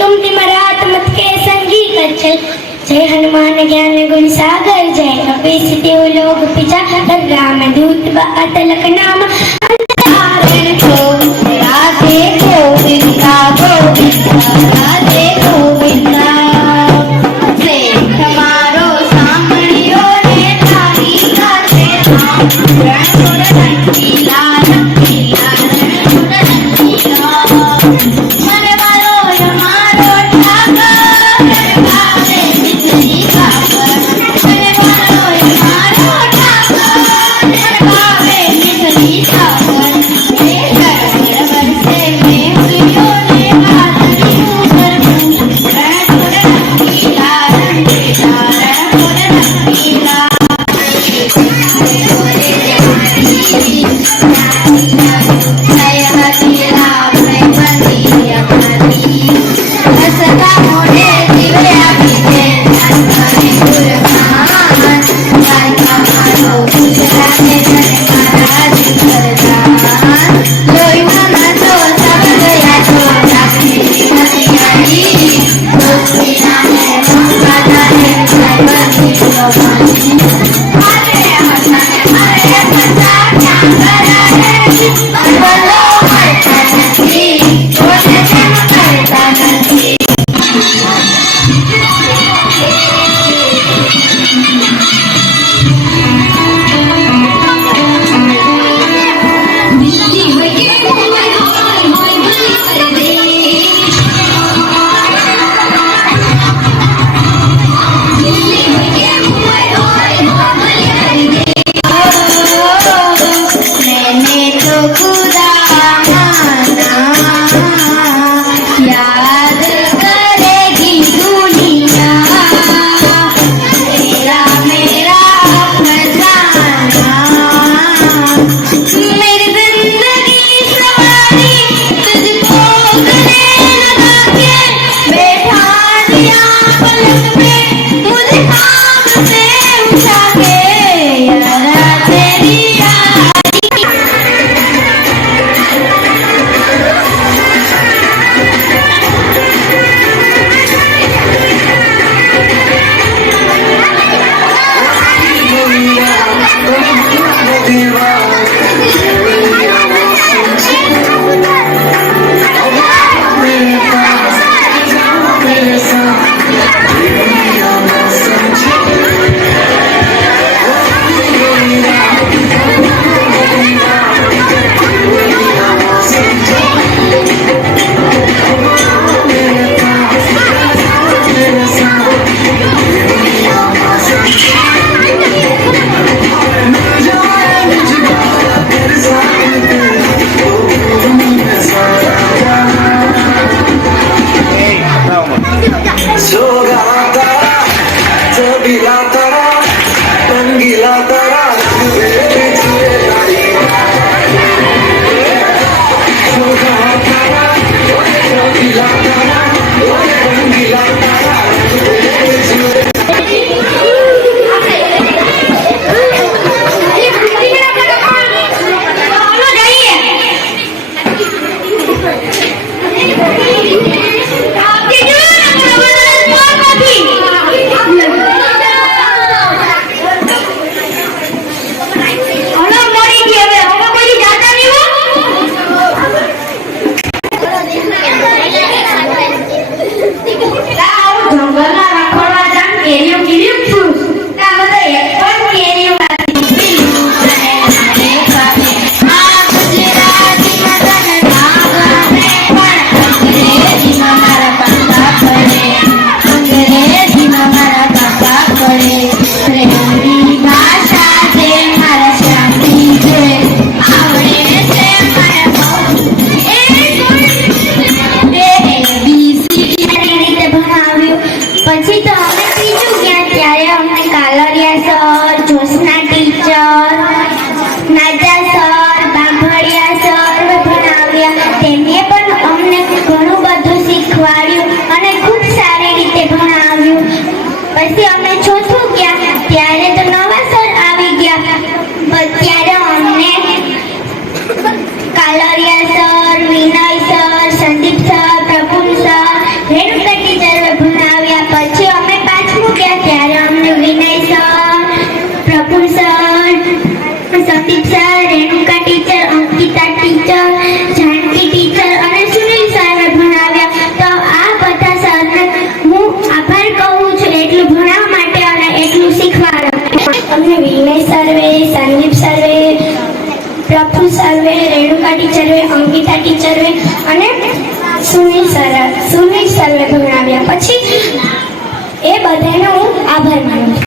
तुम तिमरात मत के संगी कच्छल। जय हनुमान ज्ञान गुण सागर जय कपीस देव लोग पिचा राम दूत अतलक नाम अंतरण को राधे गोविंदा गोविंदा राधे गोविंदा। તમારો સાંભળ્યો ને તારી સાથે રણ રંગીલા રંગીલા રણ રંગીલા મને વાલો અમારો ઠાકર આવે મિત્રી કાકર મને વાલો અમારો ઠાકર આવે મિત્રી કાકર એ ગરગર વરસે મેં ઉલ્યો ને વાદળિયું ગરગું રણ રંગીલા રંગીલા રણ રંગીલા जय हरि राम जय Sandeep sir, Renuka teacher, Ankita teacher, Janaki teacher અને સુનિલ સરે ભણાવ્યા. તો આ બધા સરને હું આભાર કહું છું એટલું ભણાવવા માટે અને એટલું શીખવાડવા. અમને વિનય સર્વે, સંદીપ સર્વે, પ્રફુલ સર્વે, રેણુકા ટીચરે, અંકિતા ટીચરે અને સુનિલ સર્વે ભણાવ્યા. પછી એ બધાનો હું આભાર માનું છું.